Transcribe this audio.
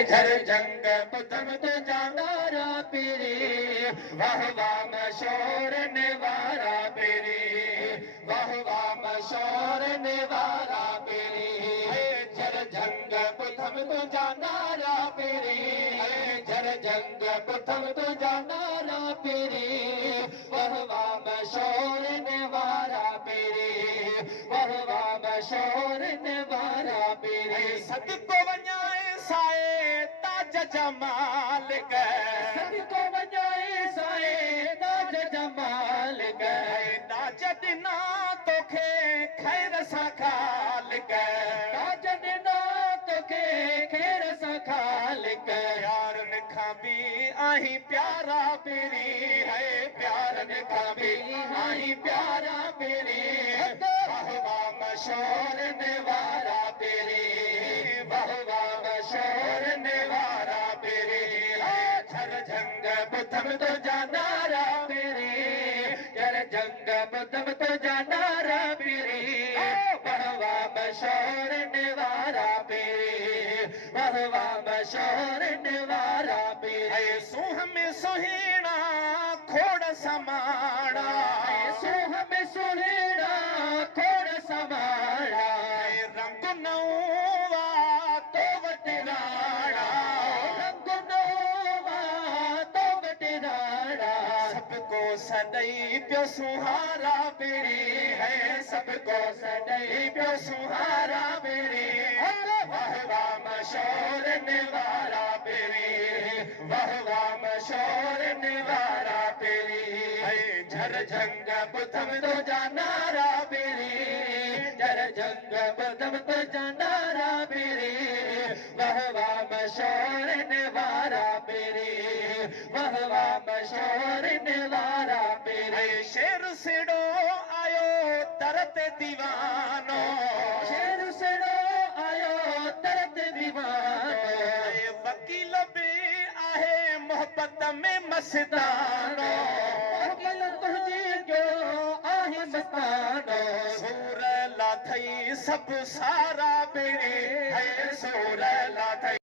झर जंग पुतम तो जानारा पीरी वाह वाह मशोर निवारा पीरी वाह वाह मशोर निवारा पीरी झर जंग पुतम तो जानारा पीरी झर जंग पुतम तो जानारा पीरी वाह वाह मशोर निवारा पीरी वाह वाह मशोर निवारा पीरी सदको वञाए साए ताज जमाल सदको वञाए साए ताज जमाल ताज ॾिना तोखे खैर सां खाल ताज ॾिना तोखे खैर सां खाल यारनि खां बि आहीं प्यारा पीरी है प्यारनि खां बि आहीं प्यारा पीरी वाह वाह मशोर निवारा पीरी वाह वाह मशोर निवारा पीरी झर जंग बुधम तो जानारा पीरी झर जंग बुधम तो जानारा पीरी वाह वाह मशोर निवारा पीरी वाह वाह मशोर निवारा पीरी सूह में सुहीना खोड़ समाड़ा सूह में सुहीना खोड़ समाड़ा रंग नौवा तो वटराड़ा रंग नौवा तो वटराड़ा सबको सदैई पियो सुहारा पीरी है सबको सदैई पियो सुहारा पीरी वाह वाह मशोर निवारा पीरी वाह वाह मशोर निवारा पीरी झर जंग बुधम तो जानारा पीरी झर जंग बुधम तो जानारा पीरी वाह वाह मशोर निवारा पीरी वाह वाह मशोर निवारा पीरी शेर सिड़ो आयो तरत दीवानो शेर सिड़ो आयो तरत दीवानो वकील भी आहे मोहब्बत में मस्तानो वकील तुझी जो आहे मस्तानो सूर लाथई सब सारा पीरी है सूर लाथई